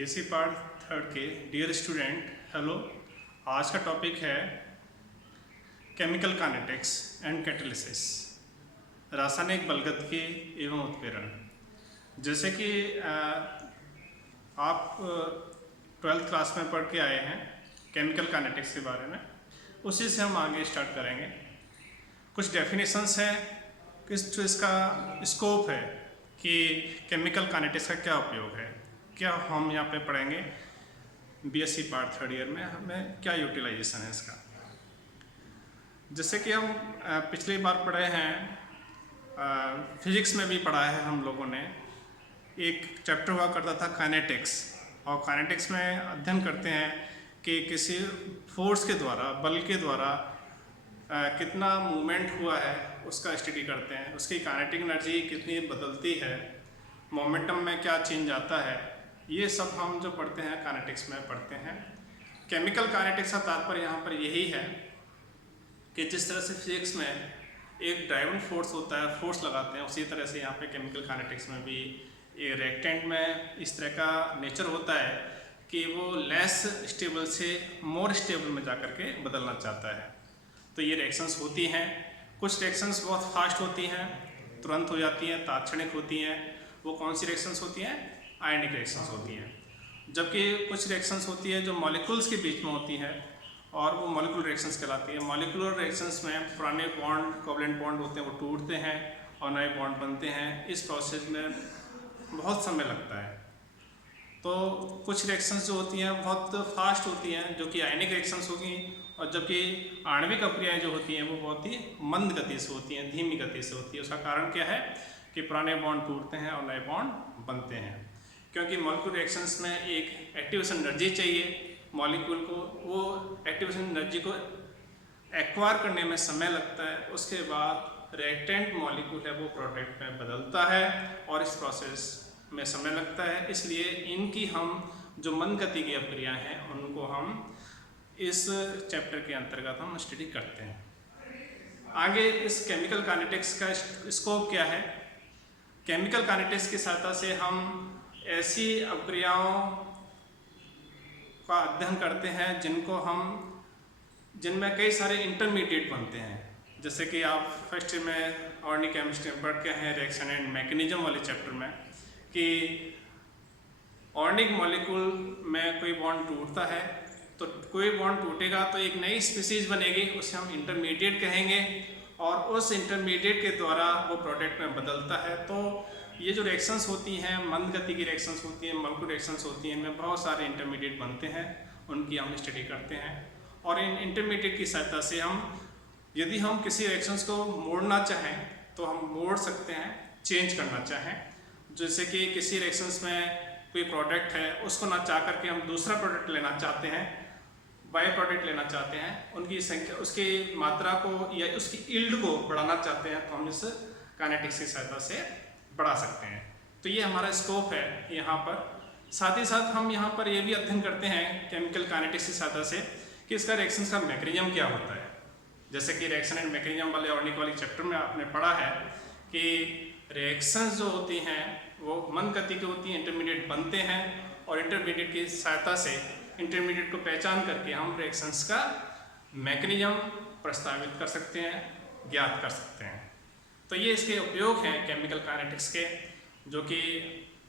BSc part third के dear student, hello. आज का टॉपिक है केमिकल काइनेटिक्स एंड कैटालिसिस, रासायनिक बलगतकी एवं उत्प्रेरण। जैसे कि आप 12th क्लास में पढ़ के आए हैं केमिकल काइनेटिक्स के बारे में, उसी से हम आगे स्टार्ट करेंगे। कुछ डेफिनेशंस हैं, किस जो इसका स्कोप है कि केमिकल काइनेटिक्स का क्या उपयोग है, क्या हम यहाँ पे पढ़ेंगे बीएससी पार्ट थर्ड ईयर में, हमें क्या यूटिलाइजेशन है इसका। जैसे कि हम पिछली बार पढ़े हैं, फिजिक्स में भी पढ़ा है हम लोगों ने, एक चैप्टर हुआ करता था काइनेटिक्स, और काइनेटिक्स में अध्ययन करते हैं कि किसी फोर्स के द्वारा, बल के द्वारा कितना मूवमेंट हुआ है उसका स्टडी करते हैं, उसकी काइनेटिक एनर्जी कितनी बदलती है, मोमेंटम में क्या चेंज आता है, ये सब हम जो पढ़ते हैं काइनेटिक्स में पढ़ते हैं। केमिकल काइनेटिक्स का तात्पर्य यहाँ पर यही है कि जिस तरह से फिजिक्स में एक ड्राइविंग फोर्स होता है, फोर्स लगाते हैं, उसी तरह से यहाँ पे केमिकल काइनेटिक्स में भी एक रिएक्टेंट में इस तरह का नेचर होता है कि वो लेस स्टेबल से मोर स्टेबल में जाकर के बदलना चाहता है। तो ये रिएक्शंस होती हैं। कुछ रिएक्शंस बहुत फास्ट होती हैं, तुरंत हो जाती हैं, तात्क्षणिक होती हैं। वो कौन सी रिएक्शंस होती हैं? आयनिक रिएक्शंस होती हैं। जबकि कुछ रिएक्शंस होती है जो मॉलिक्यूल्स के बीच में होती है, और वो मॉलिक्यूलर रिएक्शंस कहलाती है। मॉलिक्यूलर रिएक्शंस में पुराने बॉन्ड, कोवलेंट बॉन्ड होते हैं, वो टूटते हैं और नए बॉन्ड बनते हैं। इस प्रोसेस में बहुत समय लगता है। तो कुछ रिएक्शंस जो होती हैं बहुत फास्ट होती हैं, जो कि आयनिक रिएक्शंस होगी, और जबकि आणविक अभिक्रियाएं जो होती हैं वो बहुत ही मंद गति से होती हैं, धीमी गति से होती है। उसका कारण क्या है कि पुराने बॉन्ड टूटते हैं और नए बॉन्ड बनते हैं, क्योंकि मॉलिक्यूलर रिएक्शंस में एक एक्टिवेशन एनर्जी चाहिए मॉलिक्यूल को। वो एक्टिवेशन एनर्जी को एक्वायर करने में समय लगता है। उसके बाद रिएक्टेंट मॉलिक्यूल है वो प्रोडक्ट में बदलता है, और इस प्रोसेस में समय लगता है। इसलिए इनकी हम जो मंद गति की अभिक्रियाएं हैं उनको हम इस चैप्टर के अंतर्गत हम स्टडी करते हैं। आगे इस केमिकल काइनेटिक्स का स्कोप क्या है? केमिकल काइनेटिक्स की सहायता से हम ऐसी अभिक्रियाओं का अध्ययन करते हैं जिनमें कई सारे इंटरमीडिएट बनते हैं। जैसे कि आप फर्स्ट में ऑर्गेनिक केमिस्ट्री में पढ़ के हैं रिएक्शन एंड मैकेनिज्म वाले चैप्टर में, कि ऑर्गेनिक मॉलिक्यूल में कोई बॉन्ड टूटता है, तो कोई बॉन्ड टूटेगा तो एक नई स्पीसीज बनेगी, उसे हम इंटरमीडिएट कहेंगे, और उस इंटरमीडिएट के द्वारा वो प्रोडक्ट में बदलता है। तो ये जो रिएक्शंस होती हैं, मंद गति की रिएक्शंस होती हैं, मॉलिक्यूलर रिएक्शंस होती हैं, इनमें बहुत सारे इंटरमीडिएट बनते हैं, उनकी हम स्टडी करते हैं। और इन इंटरमीडिएट की सहायता से यदि हम किसी रिएक्शंस को मोड़ना चाहें तो हम मोड़ सकते हैं, चेंज करना चाहें। जैसे कि किसी रिएक्शंस में कोई प्रोडक्ट है, उसको ना चाह करके हम दूसरा प्रोडक्ट लेना चाहते हैं, बाय प्रोडक्ट लेना चाहते हैं, उनकी संख्या, उसकी मात्रा को या उसकी यील्ड को बढ़ाना चाहते हैं, तो हम इस काइनेटिक्स की सहायता से बढ़ा सकते हैं। तो ये हमारा स्कोप है यहाँ पर। साथ ही साथ हम यहाँ पर ये भी अध्ययन करते हैं केमिकल काइनेटिक्स की सहायता से कि इसका रिएक्शंस का मैकेनिज्म क्या होता है। जैसे कि रिएक्शन एंड मैकेनिज्म वाले ऑर्गेनिक वाले चैप्टर में आपने पढ़ा है कि रिएक्शंस जो होती हैं वो मंद गति की होती हैं, इंटरमीडिएट बनते हैं, और इंटरमीडिएट की सहायता से इंटरमीडिएट को पहचान करके हम रिएक्शंस का मैकेनिज्म प्रस्तावित कर सकते हैं, ज्ञात कर सकते हैं। तो ये इसके उपयोग हैं केमिकल काइनेटिक्स के, जो कि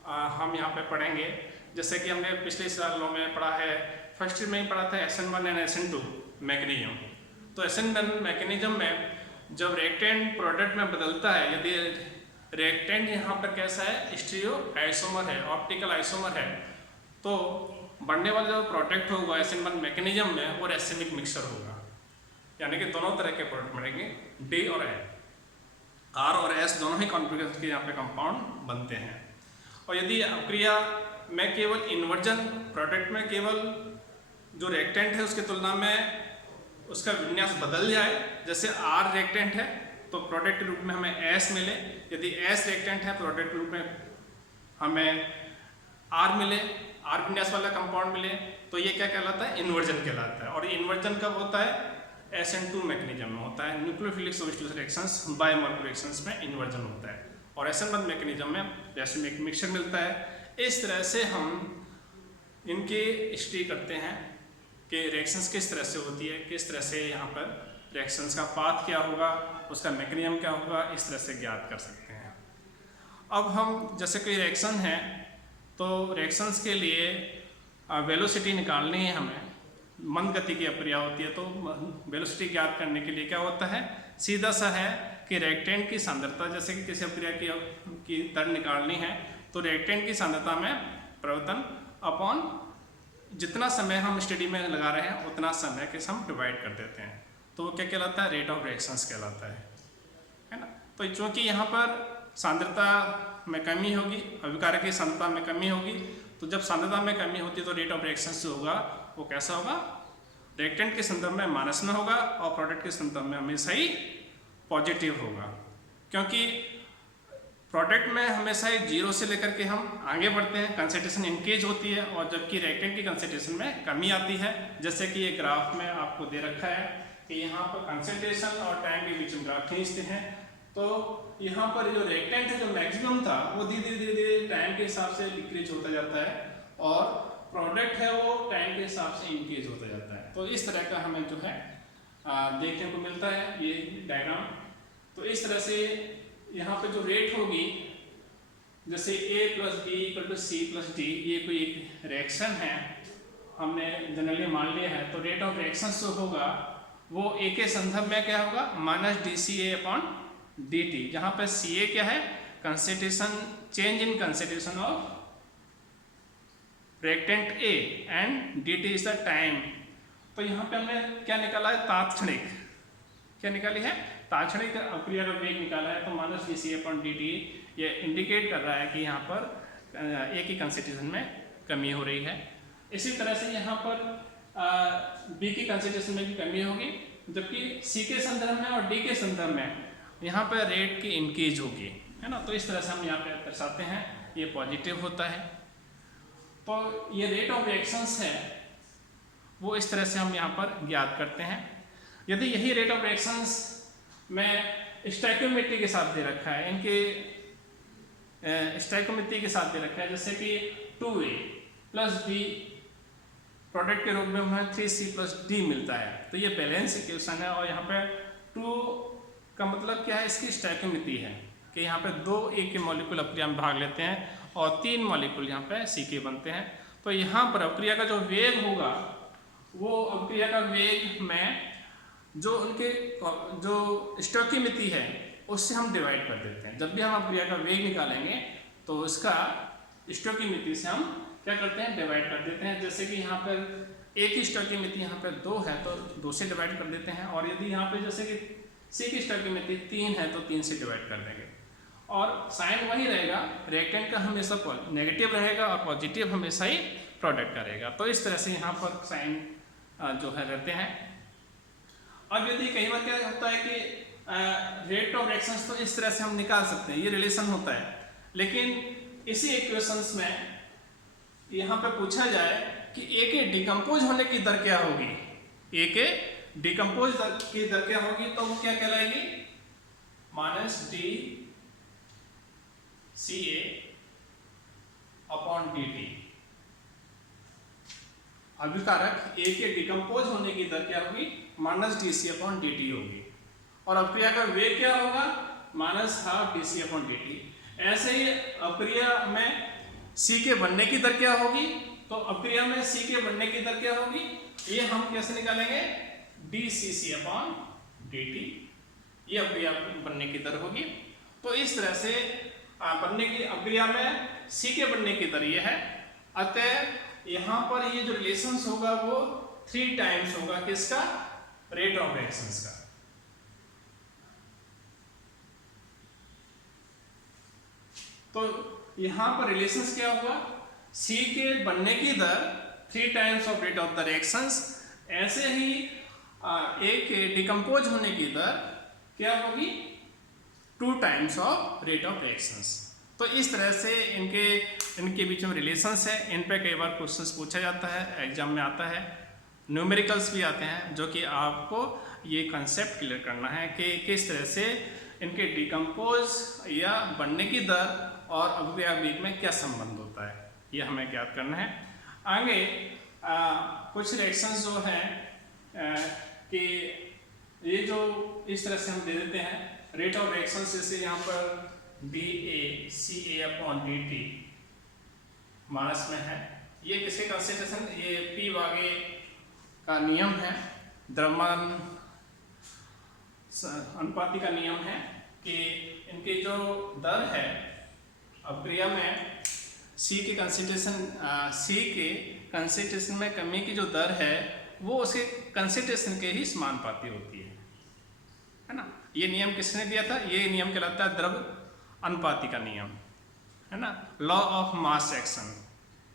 हम यहाँ पे पढ़ेंगे। जैसे कि हमने पिछले सालों में पढ़ा है, फर्स्ट में ही पढ़ा था SN1 एंड SN2 मैकेनिज्म। तो SN1 मैकेनिज्म में जब रिएक्टेंट प्रोडक्ट में बदलता है, यदि रिएक्टेंट यहाँ पर कैसा है, स्टीरियो आइसोमर है, ऑप्टिकल आइसोमर है, तो बनने वाला जो प्रोडक्ट होगा SN1 मैकेनिज्म में वो रैसिमिक मिक्सचर होगा। यानी कि दोनों तरह के प्रोडक्ट बनेंगे, D और R और S दोनों ही कॉन्फिगरेशन के यहाँ पे कंपाउंड बनते हैं। और यदि अभिक्रिया में केवल इन्वर्जन, प्रोडक्ट में केवल जो रिएक्टेंट है उसकी तुलना में उसका विन्यास बदल जाए, जैसे R रिएक्टेंट है तो प्रोडक्ट के रूप में हमें S मिले, यदि S रिएक्टेंट है प्रोडक्ट के रूप में हमें R मिले, R विन्यास वाला कंपाउंड मिले, तो ये क्या कहलाता है? इन्वर्जन कहलाता है। और इन्वर्जन कब होता है? SN2 मैकेनिज्म में होता है। Nucleophilic substitution reactions, biomolecular reactions में इन्वर्जन होता है, और SN1 मैकेनिज्म में रैसिमिक मिक्सचर मिलता है। इस तरह से हम इनके स्टडी करते हैं कि रिएक्शंस किस तरह से होती है, किस तरह से यहाँ पर रिएक्शंस का पाथ क्या होगा, उसका मैकेनिज्म क्या होगा, इस तरह से ज्ञात कर सकते हैं। अब हम जैसे कोई रिएक्शन है तो रिएक्शंस के लिए वेलोसिटी निकालनी है हमें, मंद गति की अप्रक्रिया होती है तो वेलोसिटी ज्ञात करने के लिए क्या होता है, सीधा सा है कि रिएक्टेंट की सांद्रता, जैसे कि किसी अप्रक्रिया की दर निकालनी है तो रिएक्टेंट की सांद्रता में परिवर्तन अपॉन जितना समय हम स्टडी में लगा रहे हैं उतना समय के हम डिवाइड कर देते हैं, तो वो क्या कहलाता है, रेट ऑफ रिएक्शंस कहलाता है ना। तो चूँकि यहाँ पर सांद्रता में कमी होगी, अभिकारक की सांद्रता में कमी होगी, तो जब सांद्रता में कमी होती है तो रेट ऑफ रिएक्शंस जो होगा वो कैसा होगा, रिएक्टेंट के संदर्भ में माइनस में होगा और प्रोडक्ट के संदर्भ में हमेशा ही पॉजिटिव होगा, क्योंकि प्रोडक्ट में हमेशा ही जीरो से लेकर के हम आगे बढ़ते हैं, कंसंट्रेशन इंक्रीज होती है, और जबकि रिएक्टेंट की कंसंट्रेशन में कमी आती है। जैसे कि ये ग्राफ में आपको दे रखा है कि यहाँ पर कंसंट्रेशन और टाइम के बीच में ग्राफ खींचते हैं, तो यहाँ पर जो रिएक्टेंट है जो मैक्सिमम था वो धीरे धीरे टाइम के हिसाब से डिक्रीज होता जाता है, और प्रोडक्ट है वो टाइम के हिसाब से इंक्रीज होता जाता है। तो इस तरह का हमें जो है देखने को मिलता है ये डायग्राम। तो इस तरह से यहाँ पे जो रेट होगी, जैसे A + B = C + D, ये कोई एक रिएक्शन है, हमने जनरली मान लिया है, तो रेट ऑफ रिएक्शन जो होगा वो A के संदर्भ में क्या होगा, -dCA/dt, जहाँ पर CA क्या है, concentration, change in concentration of reactant A and dt is the time. तो यहाँ पे हमने क्या निकाला है, तात्क्षणिक, क्या निकाली है, तात्क्षणिक अप्रक्रिया का वेग निकाला है, तो -dCA/dt ये इंडिकेट कर रहा है कि यहाँ पर A की कंसंट्रेशन में कमी हो रही है। इसी तरह से यहाँ पर B की कंसंट्रेशन में भी कमी होगी, जबकि C के संदर्भ में और D के संदर्भ में यहाँ पर रेट की इंक्रीज होगी, है ना। तो इस तरह से हम यहाँ पे दर्शाते हैं, ये पॉजिटिव होता है। तो ये रेट ऑफ रिएक्शंस है वो इस तरह से हम यहाँ पर ज्ञात करते हैं। यदि यही रेट ऑफ रिएक्शंस में स्टोइकियोमेट्री के साथ दे रखा है, इनके स्टोइकियोमेट्री के साथ दे रखा है, जैसे कि 2A + B प्रोडक्ट के रूप में हमें 3C + D मिलता है, तो ये बैलेंस इक्वेशन है। और यहाँ पे 2 का मतलब क्या है, इसकी स्टोइकियोमेट्री है कि यहाँ पे 2 A के मॉलिक्यूल अप्रक्रिया में भाग लेते हैं और 3 मॉलिक्यूल यहाँ पे C के बनते हैं। तो यहाँ पर अप्रक्रिया का जो वेग होगा वो अप्रक्रिया का वेग में जो उनके जो स्टोइकियोमेट्री है उससे हम डिवाइड कर देते हैं। जब भी हम अप्रक्रिया का वेग निकालेंगे तो उसका स्टोइकियोमेट्री से हम क्या करते हैं, डिवाइड कर देते हैं। जैसे कि यहाँ पर A की स्टोइकियोमेट्री यहाँ पर 2 है तो 2 से डिवाइड कर देते हैं, और यदि यहाँ पे जैसे कि C की स्टोइकियोमेट्री 3 है तो 3 से डिवाइड कर देंगे, और साइन वही रहेगा, रिएक्टेंट का हमेशा नेगेटिव रहेगा और पॉजिटिव हमेशा ही प्रोडक्ट का रहेगा। तो इस तरह से यहाँ पर साइन जो है रहते हैं। अब यदि कई बार क्या होता है कि रेट ऑफ रिएक्शंस तो इस तरह से हम निकाल सकते हैं, ये रिलेशन होता है, लेकिन इसी इक्वेशंस में यहाँ पे पूछा जाए कि A के डिकम्पोज होने की दर क्या होगी, A के डिकम्पोज की दर क्या होगी, तो वो क्या कहलाएगी, -dCA/dt। अभिकारक A के डिकम्पोज होने की दर क्या होगी, -dCA/dt होगी, और अप्रक्रिया का वेग क्या होगा, -12 dCA/dt। ऐसे ही अप्रक्रिया में C के बनने की दर क्या होगी, तो अप्रक्रिया में C के बनने की दर क्या होगी, ये हम कैसे निकालेंगे, dCC/dt, ये अप्रक्रिया बनने की दर होगी। तो इस तरह से बनने की अप्रक्रिया में C के बनने की दर ये है, अतः यहाँ पर ये जो रिलेशंस होगा वो 3 टाइम्स होगा किसका, रेट ऑफ रिएक्शंस का। तो यहाँ पर रिलेशंस क्या होगा, C के बनने की दर 3 times of rate of the reactions, ऐसे ही A के डिकम्पोज होने की दर क्या होगी, 2 times of rate of reactions. तो इस तरह से इनके बीच में रिलेशंस है। इन पे कई बार क्वेश्चंस पूछा जाता है, एग्जाम में आता है, न्यूमेरिकल्स भी आते हैं, जो कि आपको ये कंसेप्ट क्लियर करना है कि किस तरह से इनके डिकम्पोज या बनने की दर और अभिक्रिया वेग में क्या संबंध होता है, ये हमें ज्ञात करना है। आगे कुछ रिएक्शंस जो हैं कि ये जो इस तरह से हम दे देते हैं रेट ऑफ रिएक्शंस, जैसे यहाँ पर DACA/dt माइनस में है, ये किसके कंसेंट्रेशन, ये पी वागे का नियम है, द्रव्यमान अनुपाती का नियम है कि इनकी जो दर है अभिक्रिया में सी के कंसेंट्रेशन में कमी की जो दर है वो उसके कंसेंट्रेशन के ही समानुपाती होती है ना। ये नियम किसने दिया था, ये नियम कहलाता है द्रव्य अनुपाती का नियम, है ना। लॉ ऑफ मास एक्शन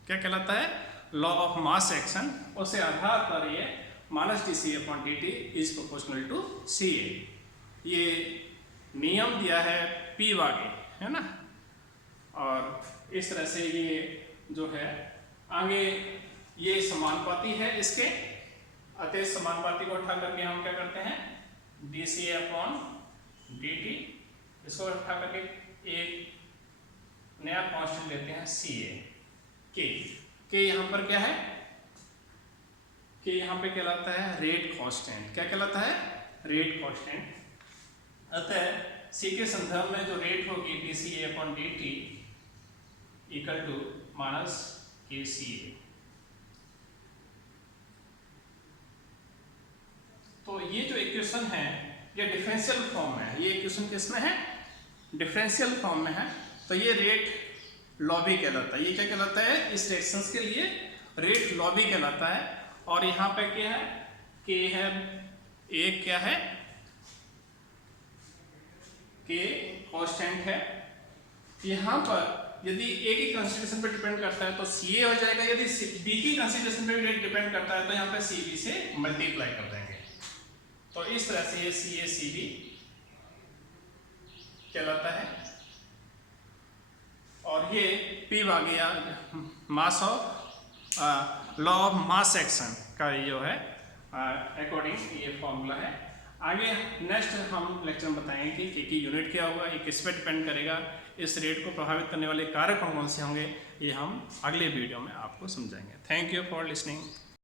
क्या कहलाता है, लॉ ऑफ मास एक्शन। उसके आधार पर ये -dCA/dt is proportional to CA, ये नियम दिया है पी वागे, है ना। और इस तरह से ये जो है आगे ये समानुपाती है इसके, अतः समानुपाती को उठा करके हम क्या करते हैं dCA/dt, इसको उठा करके एक नया कांस्टेंट लेते हैं CA के यहाँ पर क्या है कि यहाँ पे कहलाता है रेट कांस्टेंट। क्या कहलाता है, रेट कांस्टेंट। अतः C के संदर्भ में जो रेट होगी dCA/dt इक्वल टू -KCA। तो ये जो इक्वेशन है ये डिफरेंशियल फॉर्म में है, ये इक्वेशन किसमें है, डिफरेंशियल फॉर्म में है। तो ये रेट लॉ भी कहलाता है, ये क्या कहलाता है, इस रिएक्शंस के लिए रेट लॉ भी कहलाता है। और यहाँ पे क्या है, K है, एक क्या है, K कांस्टेंट है। यहाँ पर यदि A की कंसेंट्रेशन पर डिपेंड करता है तो CA हो जाएगा, यदि B की कंसेंट्रेशन पर भी डिपेंड करता है तो यहाँ पे CB से मल्टीप्लाई कर देंगे। तो इस तरह से ये CA/CB कहलाता है। और ये P Wahge mass of law of mass action का जो है अकॉर्डिंग ये फॉर्मूला है। आगे नेक्स्ट हम लेक्चर में बताएंगे कि K की यूनिट क्या होगा, ये किस पे डिपेंड करेगा, इस रेट को प्रभावित करने वाले कारक कौन कौन से होंगे, ये हम अगले वीडियो में आपको समझाएंगे। Thank you for listening.